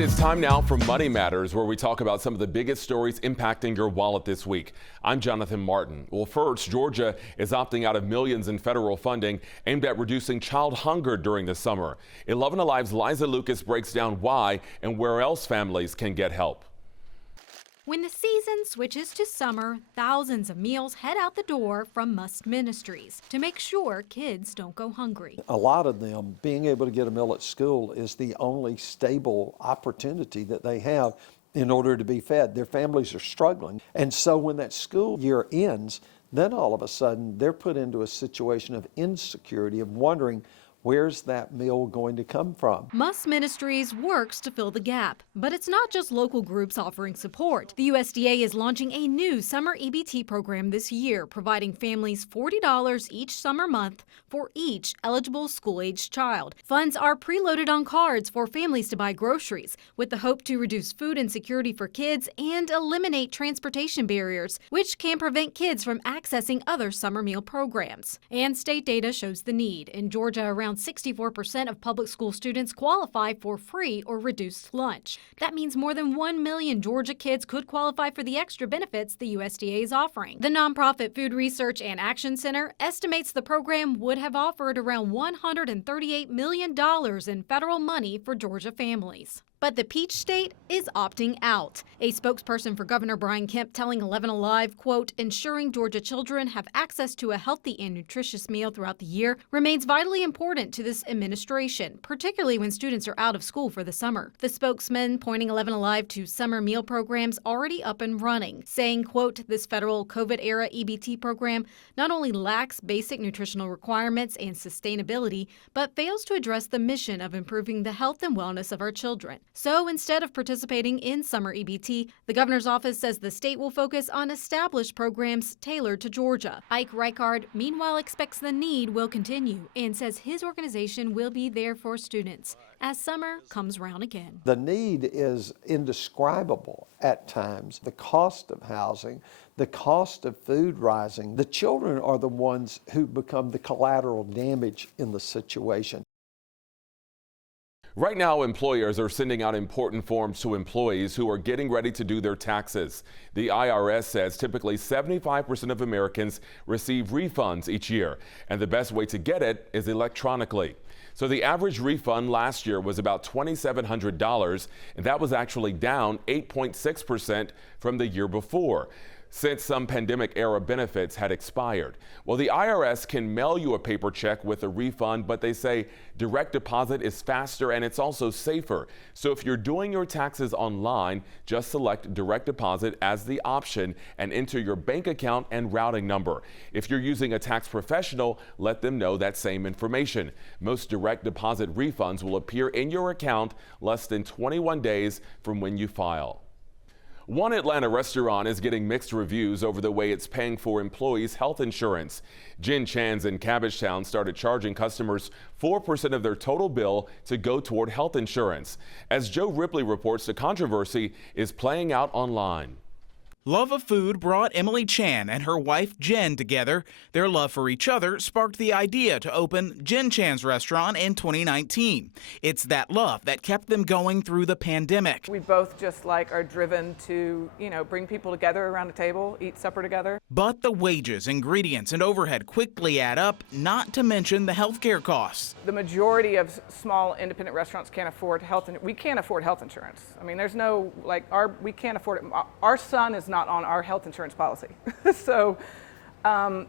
is time now for Money Matters, where we talk about some of the biggest stories impacting your wallet this week. I'm Jonathan Martin. Well, first, Georgia is opting out of millions in federal funding aimed at reducing child hunger during the summer. 11 Alive's Liza Lucas breaks down why and where else families can get help. When the season switches to summer, thousands of meals head out the door from Must Ministries to make sure kids don't go hungry. A lot of them, being able to get a meal at school is the only stable opportunity that they have in order to be fed. Their families are struggling. And so when that school year ends, then all of a sudden they're put into a situation of insecurity, of wondering, where's that meal going to come from? Must Ministries works to fill the gap, but it's not just local groups offering support. The USDA is launching a new summer EBT program this year, providing families $40 each summer month for each eligible school-aged child. Funds are preloaded on cards for families to buy groceries, with the hope to reduce food insecurity for kids and eliminate transportation barriers, which can prevent kids from accessing other summer meal programs. And state data shows the need. In Georgia, around 64% of public school students qualify for free or reduced lunch. That means more than 1 million Georgia kids could qualify for the extra benefits the USDA is offering. The nonprofit Food Research and Action Center estimates the program would have offered around $138 million in federal money for Georgia families. But the Peach State is opting out. A spokesperson for Governor Brian Kemp telling 11 Alive, quote, ensuring Georgia children have access to a healthy and nutritious meal throughout the year remains vitally important to this administration, particularly when students are out of school for the summer. The spokesman pointing 11 Alive to summer meal programs already up and running, saying, quote, this federal COVID-era EBT program not only lacks basic nutritional requirements and sustainability, but fails to address the mission of improving the health and wellness of our children. So instead of participating in summer EBT, the governor's office says the state will focus on established programs tailored to Georgia. Ike Reichard, meanwhile, expects the need will continue and says his organization will be there for students as summer comes round again. The need is indescribable at times. The cost of housing, the cost of food rising. The children are the ones who become the collateral damage in the situation. Right now, employers are sending out important forms to employees who are getting ready to do their taxes. The IRS says typically 75% of Americans receive refunds each year, and the best way to get it is electronically. So the average refund last year was about $2,700, and that was actually down 8.6% from the year before, since some pandemic-era benefits had expired. Well, the IRS can mail you a paper check with a refund, but they say direct deposit is faster and it's also safer. So if you're doing your taxes online, just select direct deposit as the option and enter your bank account and routing number. If you're using a tax professional, let them know that same information. Most direct deposit refunds will appear in your account less than 21 days from when you file. One Atlanta restaurant is getting mixed reviews over the way it's paying for employees' health insurance. Jen Chan's in Cabbagetown started charging customers 4% of their total bill to go toward health insurance. As Joe Ripley reports, the controversy is playing out online. Love of food brought Emily Chan and her wife Jen together. Their love for each other sparked the idea to open Jen Chan's restaurant in 2019. It's that love that kept them going through the pandemic. We both just are driven to, bring people together around a table, eat supper together. But the wages, ingredients, and overhead quickly add up, not to mention the healthcare costs. The majority of small independent restaurants can't afford we can't afford health insurance. I mean, there's no, we can't afford it. Our son is not on our health insurance policy. So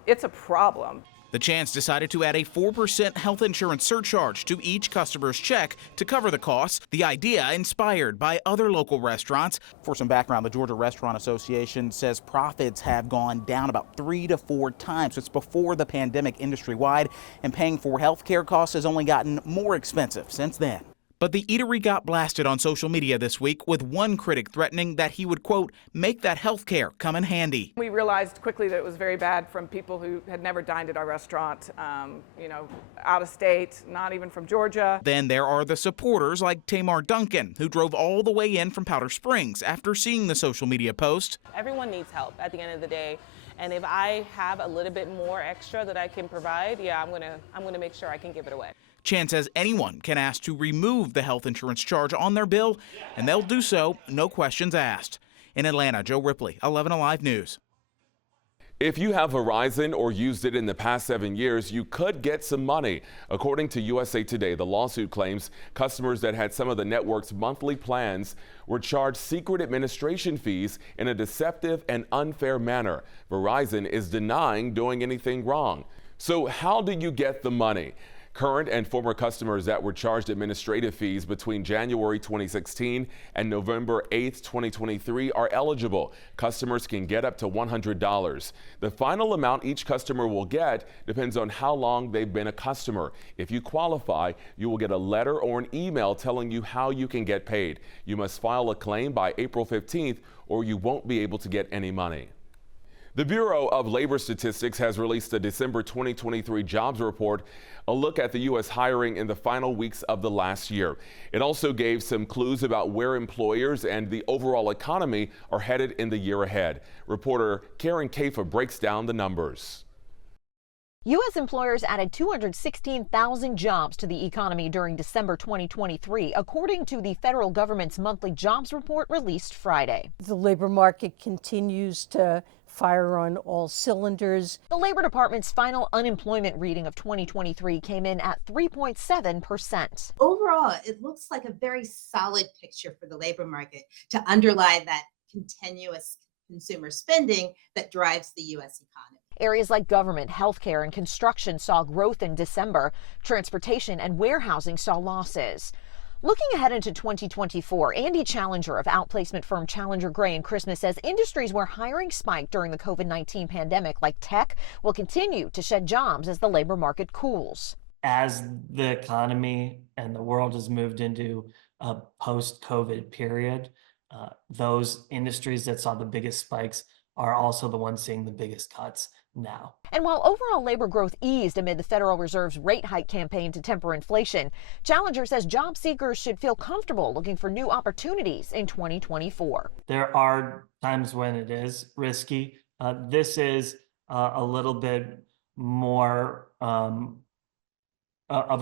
it's a problem. The Chans decided to add a 4% health insurance surcharge to each customer's check to cover the costs. The idea inspired by other local restaurants. For some background, the Georgia Restaurant Association says profits have gone down about 3 to 4 times. It's before the pandemic industry-wide, and paying for health care costs has only gotten more expensive since then. But the eatery got blasted on social media this week, with one critic threatening that he would, quote, make that health care come in handy. We realized quickly that it was very bad from people who had never dined at our restaurant, out of state, not even from Georgia. Then there are the supporters like Tamar Duncan, who drove all the way in from Powder Springs after seeing the social media post. Everyone needs help at the end of the day. And if I have a little bit more extra that I can provide, yeah, I'm gonna make sure I can give it away. Chan says anyone can ask to remove the health insurance charge on their bill, and they'll do so, no questions asked. In Atlanta, Joe Ripley, 11 Alive News. If you have Verizon or used it in the past 7 years, you could get some money. According to USA Today, the lawsuit claims customers that had some of the network's monthly plans were charged secret administration fees in a deceptive and unfair manner. Verizon is denying doing anything wrong. So how do you get the money? Current and former customers that were charged administrative fees between January 2016 and November 8, 2023 are eligible. Customers can get up to $100. The final amount each customer will get depends on how long they've been a customer. If you qualify, you will get a letter or an email telling you how you can get paid. You must file a claim by April 15th or you won't be able to get any money. The Bureau of Labor Statistics has released a December 2023 jobs report, a look at the U.S. hiring in the final weeks of the last year. It also gave some clues about where employers and the overall economy are headed in the year ahead. Reporter Karen Kafa breaks down the numbers. U.S. employers added 216,000 jobs to the economy during December 2023, according to the federal government's monthly jobs report released Friday. The labor market continues to fire on all cylinders. The Labor Department's final unemployment reading of 2023 came in at 3.7%. Overall, it looks like a very solid picture for the labor market to underlie that continuous consumer spending that drives the U.S. economy. Areas like government, healthcare, and construction saw growth in December. Transportation and warehousing saw losses. Looking ahead into 2024, Andy Challenger of outplacement firm Challenger Gray and Christmas says industries where hiring spiked during the COVID-19 pandemic, like tech, will continue to shed jobs as the labor market cools. As the economy and the world has moved into a post-COVID period, those industries that saw the biggest spikes are also the ones seeing the biggest cuts now. And while overall labor growth eased amid the Federal Reserve's rate hike campaign to temper inflation, Challenger says job seekers should feel comfortable looking for new opportunities in 2024. There are times when it is risky. This is a little bit more of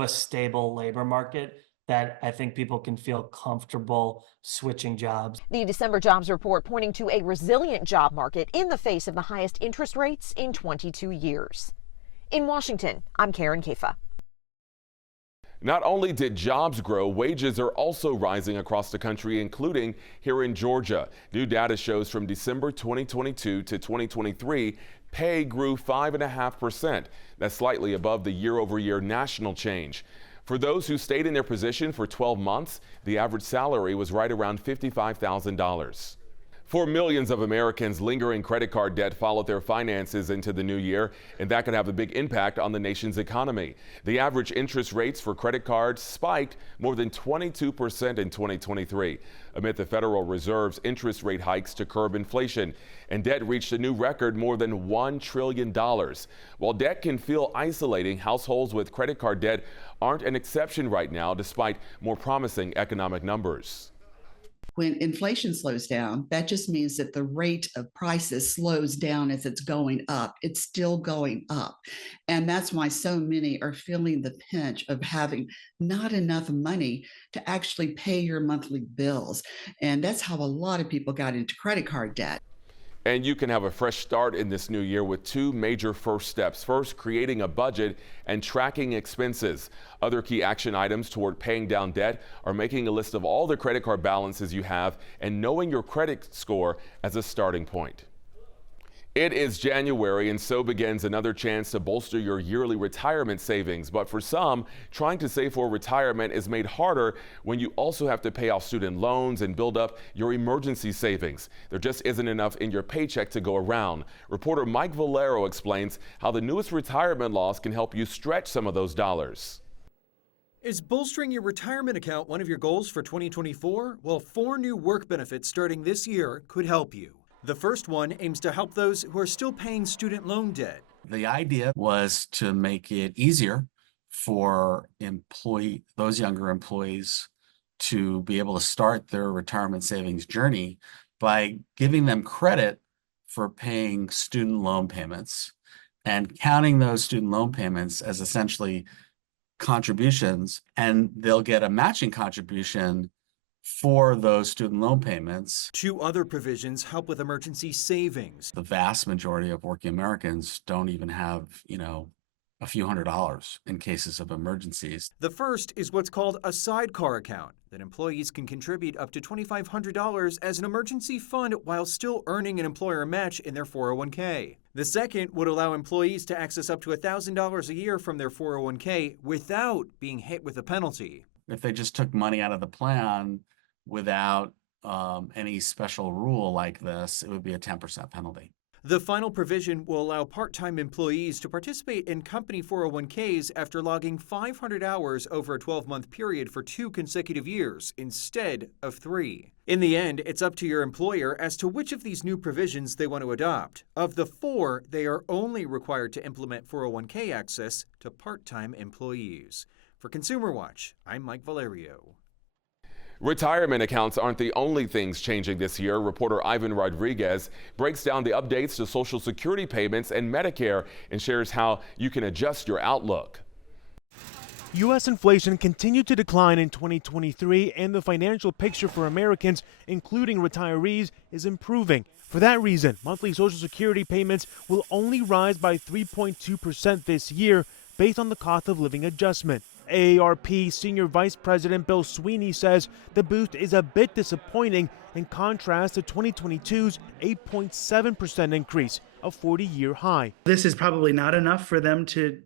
a stable labor market that I think people can feel comfortable switching jobs. The December jobs report pointing to a resilient job market in the face of the highest interest rates in 22 years. In Washington, I'm Karen Kafa. Not only did jobs grow, wages are also rising across the country, including here in Georgia. New data shows from December 2022 to 2023, pay grew 5.5%. That's slightly above the year-over-year national change. For those who stayed in their position for 12 months, the average salary was right around $55,000. For millions of Americans, lingering credit card debt followed their finances into the new year, and that could have a big impact on the nation's economy. The average interest rates for credit cards spiked more than 22% in 2023, amid the Federal Reserve's interest rate hikes to curb inflation, and debt reached a new record, more than $1 trillion. While debt can feel isolating, households with credit card debt aren't an exception right now, despite more promising economic numbers. When inflation slows down, that just means that the rate of prices slows down as it's going up. It's still going up. And that's why so many are feeling the pinch of having not enough money to actually pay your monthly bills. And that's how a lot of people got into credit card debt. And you can have a fresh start in this new year with two major first steps. First, creating a budget and tracking expenses. Other key action items toward paying down debt are making a list of all the credit card balances you have and knowing your credit score as a starting point. It is January, and so begins another chance to bolster your yearly retirement savings. But for some, trying to save for retirement is made harder when you also have to pay off student loans and build up your emergency savings. There just isn't enough in your paycheck to go around. Reporter Mike Valero explains how the newest retirement laws can help you stretch some of those dollars. Is bolstering your retirement account one of your goals for 2024? Well, 4 new work benefits starting this year could help you. The first one aims to help those who are still paying student loan debt. The idea was to make it easier for those younger employees to be able to start their retirement savings journey by giving them credit for paying student loan payments and counting those student loan payments as essentially contributions, and they'll get a matching contribution for those student loan payments. Two other provisions help with emergency savings. The vast majority of working Americans don't even have, a few $100s in cases of emergencies. The first is what's called a sidecar account that employees can contribute up to $2,500 as an emergency fund while still earning an employer match in their 401k. The second would allow employees to access up to $1,000 a year from their 401k without being hit with a penalty. If they just took money out of the plan without any special rule like this, it would be a 10% penalty. The final provision will allow part-time employees to participate in company 401ks after logging 500 hours over a 12-month period for 2 consecutive years instead of 3. In the end, it's up to your employer as to which of these new provisions they want to adopt. Of the 4, they are only required to implement 401k access to part-time employees. For Consumer Watch, I'm Mike Valerio. Retirement accounts aren't the only things changing this year. Reporter Ivan Rodriguez breaks down the updates to Social Security payments and Medicare and shares how you can adjust your outlook. U.S. inflation continued to decline in 2023, and the financial picture for Americans, including retirees, is improving. For that reason, monthly Social Security payments will only rise by 3.2% this year, based on the cost of living adjustment. AARP Senior Vice President Bill Sweeney says the boost is a bit disappointing in contrast to 2022's 8.7% increase, a 40-year high. This is probably not enough for them to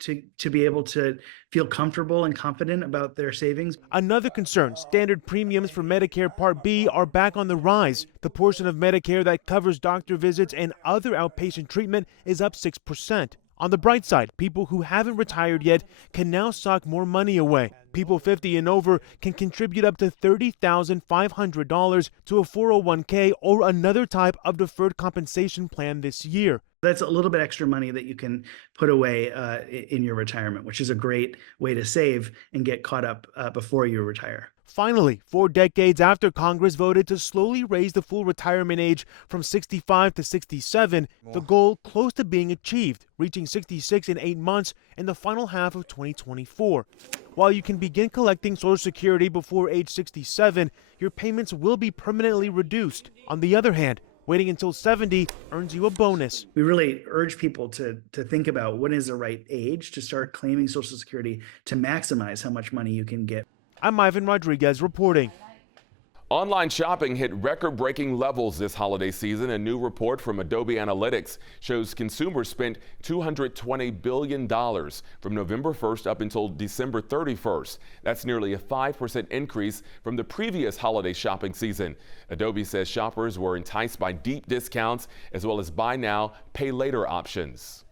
be able to feel comfortable and confident about their savings. Another concern, standard premiums for Medicare Part B are back on the rise. The portion of Medicare that covers doctor visits and other outpatient treatment is up 6%. On the bright side, people who haven't retired yet can now sock more money away. People 50 and over can contribute up to $30,500 to a 401k or another type of deferred compensation plan this year. That's a little bit extra money that you can put away in your retirement, which is a great way to save and get caught up before you retire. Finally, 4 decades after Congress voted to slowly raise the full retirement age from 65 to 67, the goal close to being achieved, reaching 66 in 8 months in the final half of 2024. While you can begin collecting Social Security before age 67, your payments will be permanently reduced. On the other hand, waiting until 70 earns you a bonus. We really urge people to think about what is the right age to start claiming Social Security to maximize how much money you can get. I'm Ivan Rodriguez reporting. Online shopping hit record-breaking levels this holiday season. A new report from Adobe Analytics shows consumers spent $220 billion from November 1st up until December 31st. That's nearly a 5% increase from the previous holiday shopping season. Adobe says shoppers were enticed by deep discounts as well as buy now, pay later options.